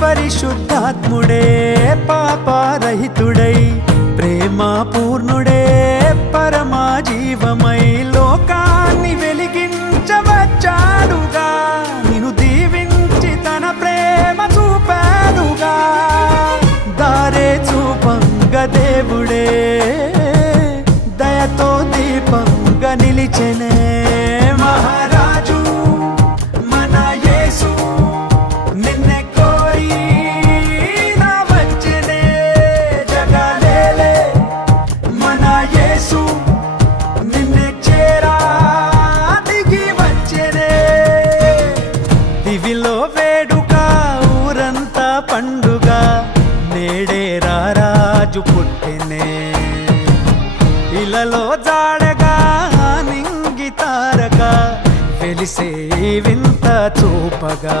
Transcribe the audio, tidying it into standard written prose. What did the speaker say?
పరిశుద్ధాత్ముడే పాపరహితుడై ప్రేమ పూర్ణుడే పరమా జీవమై లోకాన్ని వెలిగించవచ్చాడుగా నిన్ను దీవించి తన ప్రేమ చూపాడుగా దారే చూపంగా దేవుడే దయతో దీపంగా నిలిచెనే మహారాజు మన యేసు నిన్నే కోరి నా వచ్చెనే జగలేలే మన యేసు నిన్నే చేరా దిగి వచ్చెనే దివిలో వేడుక ఊరంతా పండుగ నేడే రారాజు పుట్టెనే ఇలలో జాడగా నింగి తారగా వెలిసే వింత చూపగా